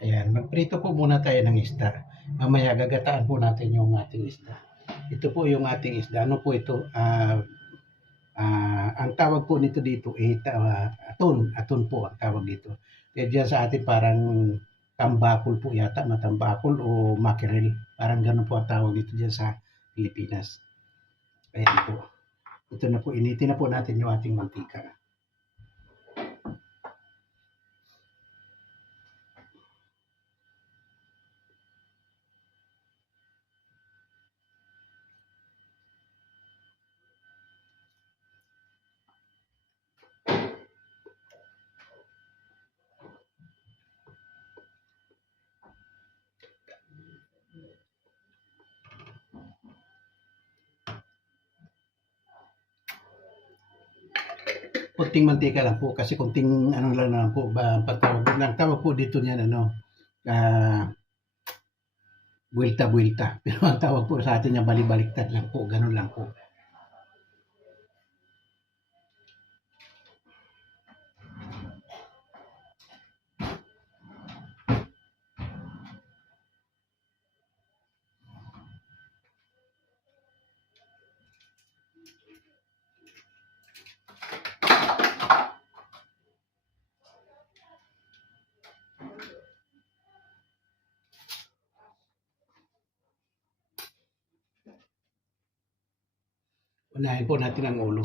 Ayan, magprito po muna tayo ng isda. Mamaya gagataan po natin yung ating isda. Ito po yung ating isda. Ano po ito? Ang tawag po nito dito aton. Aton po ang tawag dito. Kaya dyan sa atin parang tambakol po yata, matambakol o mackerel. Parang ganun po ang tawag dito dyan sa Pilipinas. Ayan po. Ito na po, initin na po natin yung ating mantika. Kunting mantika lang po kasi kunting ano lang naman po ba pagtawag po dito niyan buwelta-buwelta. Pero ang tawag po sa atin niya bali-baliktad lang po, ganun lang po. Unahin po natin ang ulo.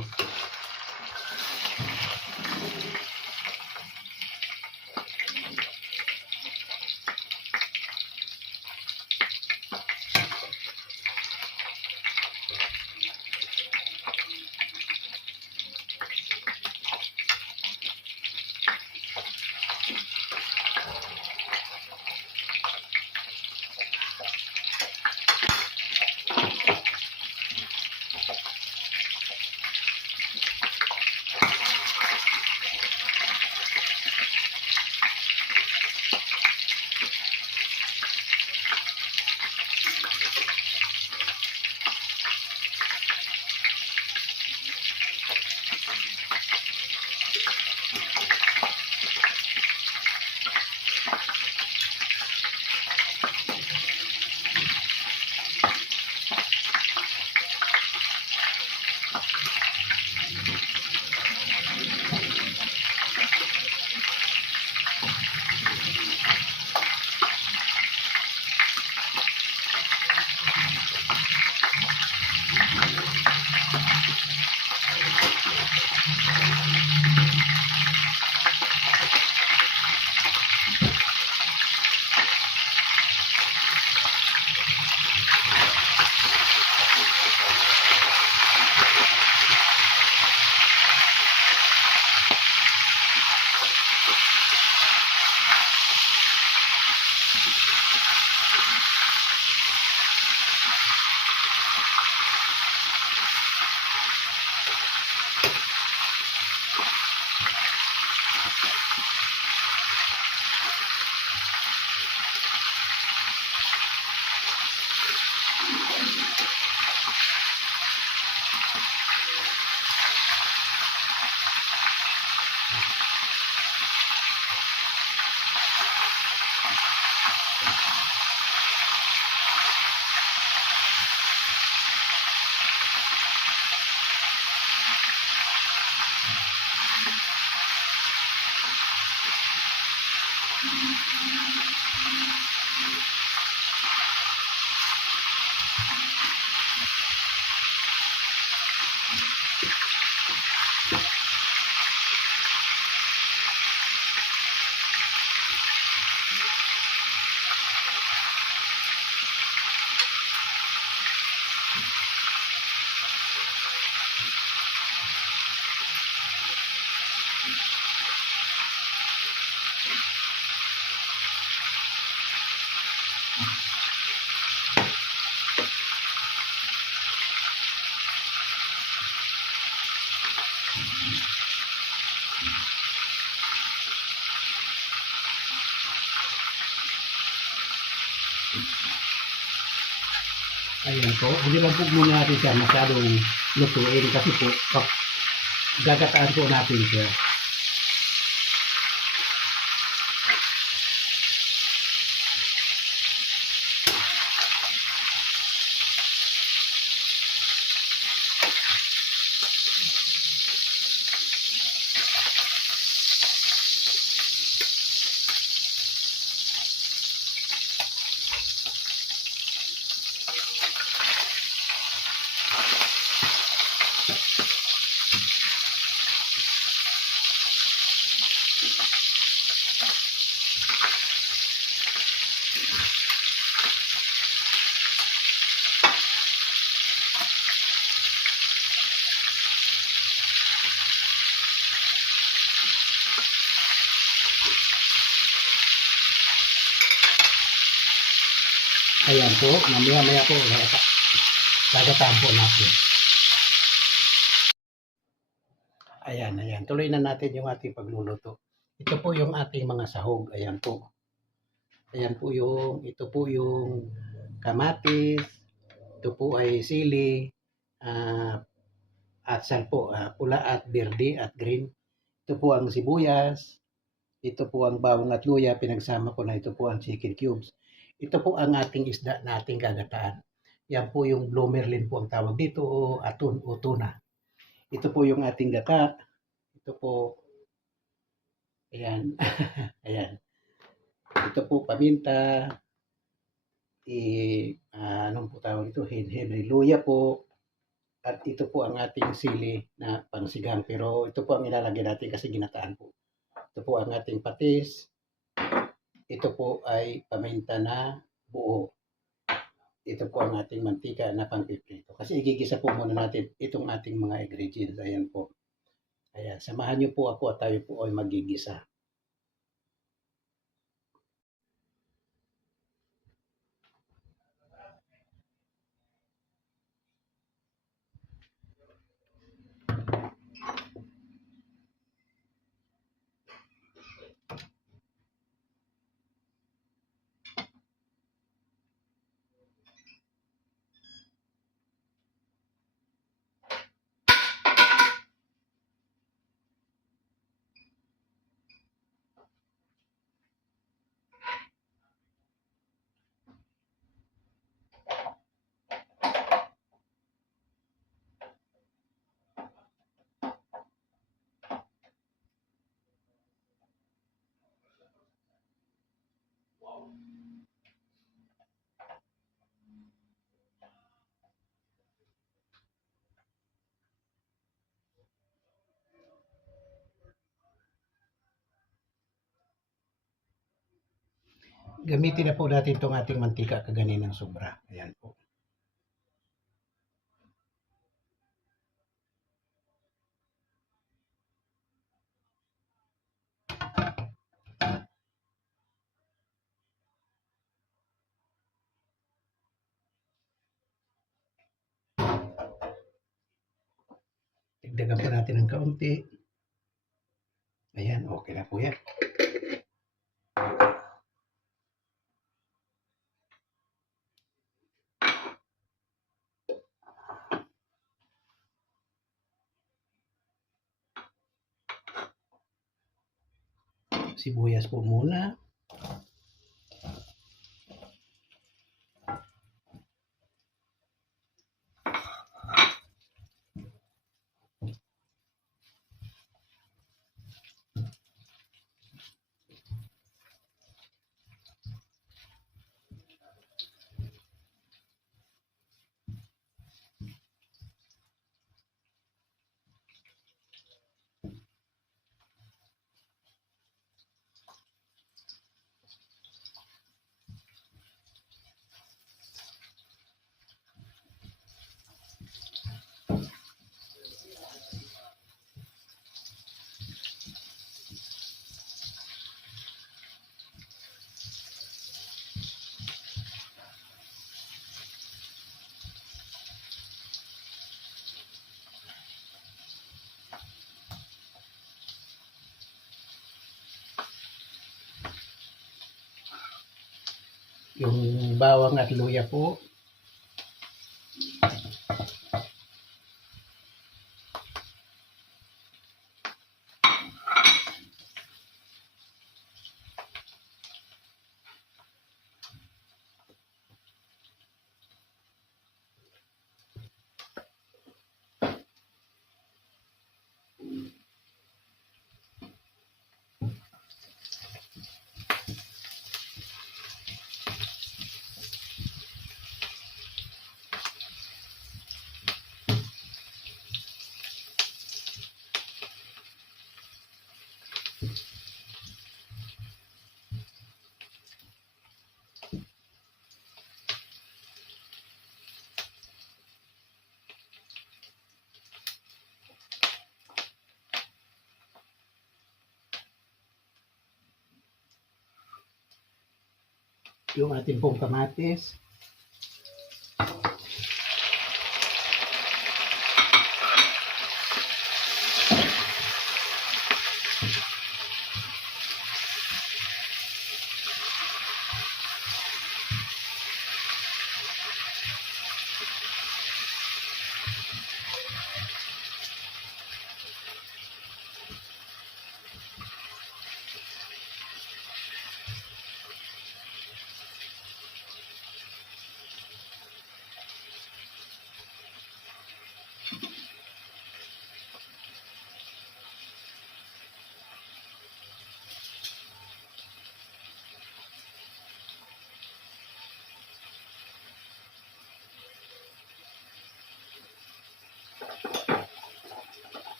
Ayan po, hindi lang po muna natin siya masyadong lutuin kasi po gagataan po natin siya. Ayan po, mamaya-maya po, gagataan po natin. Ayan, ayan. Tuloy na natin yung ating pagluluto. Ito po yung ating mga sahog. Ayan po. Ayan po ito po yung kamatis. Ito po ay sili. At sal po, pula at berde at green. Ito po ang sibuyas. Ito po ang bawang at luya. Pinagsama ko na ito po ang chicken cubes. Ito po ang ating isda na ating gagataan. Yan po yung blue marlin po ang tawag dito o aton o tuna. Ito po yung ating gata. Ito po, ayan, ayan. Ito po paminta, anong po tawag ito, henhenry luya po, at ito po ang ating sili na pangsigang, pero ito po ang ilalagay natin kasi ginataan po. Ito po ang ating patis, ito po ay paminta na buo. Ito po ang ating mantika na pangpiprito. Kasi igigisa po muna natin itong ating mga ingredients. Ayan po. Ayan, samahan niyo po ako at tayo po ay magigisa. Gamitin na po natin itong ating mantika kaganinang sobra. Ayan po. Dagdagan po natin ng kaunti. Ayan, okay na po yan. Sibuyas po muna. Yung bawang at luya po. Yung ating pong kamatis.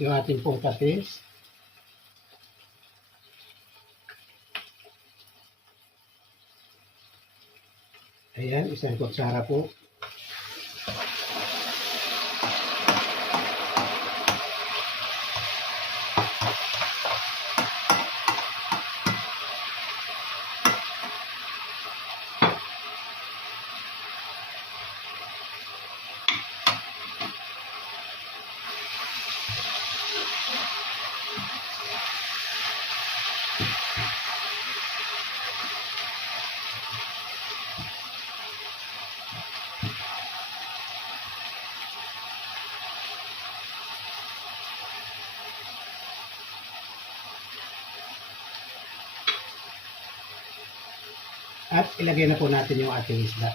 yung ating pong patis. Ayan, isang kutsara po. At ilagay na po natin yung ating isda.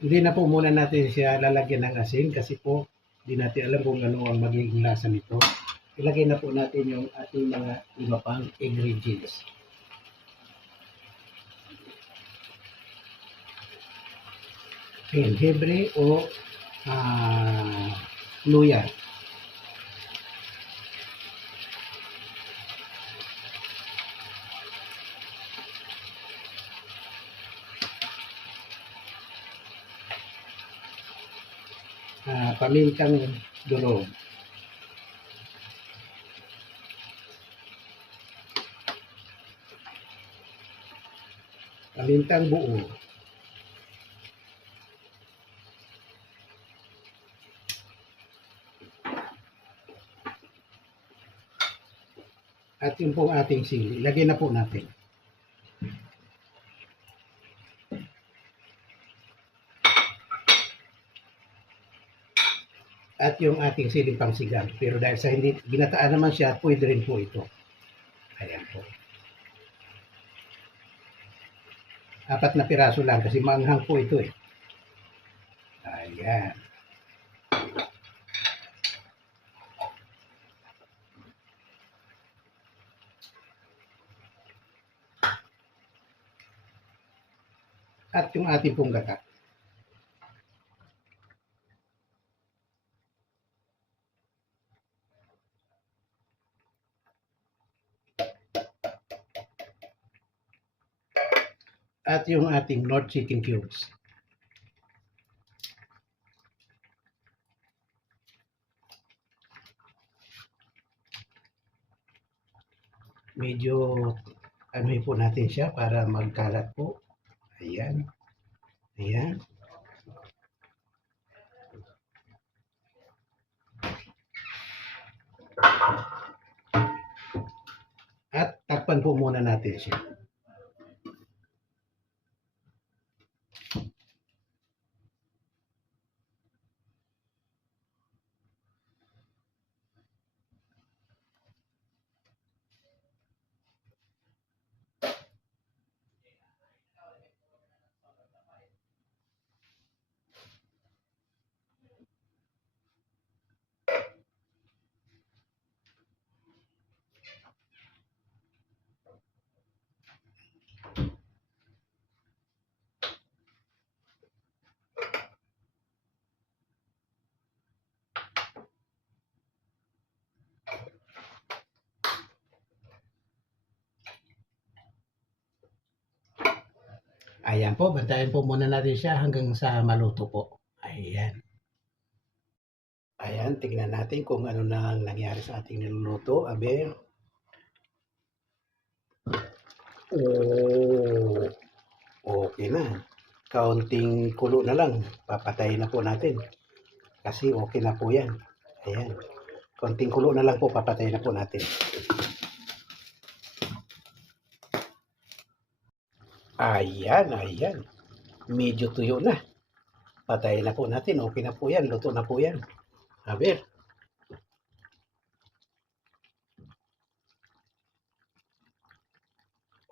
Hindi na po muna natin siya lalagyan ng asin kasi po hindi natin alam kung ano ang magiging lasa nito. Ilagay na po natin yung ating mga iba pang ingredients. Jengibre o luya. Pamintang durog. Pamintang buo. At yung pong ating sili, lagay na po natin. At yung ating siling pangsigang. Pero dahil sa hindi ginataan naman siya, pwede rin po ito. Ayan po. 4 na piraso lang kasi maanghang po ito eh. Ayan. At yung ating pong gata. At yung ating North chicken cubes. Medyo ano po natin siya para magkalat po. Ayan. Ayan. At takpan po muna natin siya. Ayan po, bantayan po muna natin siya hanggang sa maluto po. Ayan. Ayan, tingnan natin kung ano na ang nangyari sa ating niluluto. Abe. Oh. Okay na. Kaunting kulo na lang, papatayin na po natin. Kasi okay na po yan. Ayan. Kaunting kulo na lang po, papatayin na po natin. Ayan, ayan. Medyo tuyo na. Patayin na po natin. Okay na po yan. Luto na po yan. Aber.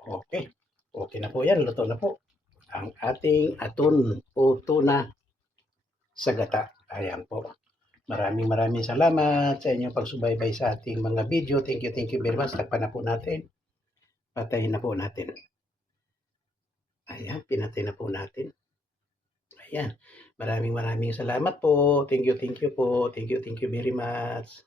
Okay. Okay na po yan. Luto na po. Ang ating aton o tuna sa gata. Ayan po. Maraming salamat sa inyong pagsubaybay sa ating mga video. Thank you very much. Takpan na po natin. Patayin na po natin. Ayan, pinatay na po natin. Ayan. Maraming salamat po. Thank you po. Thank you very much.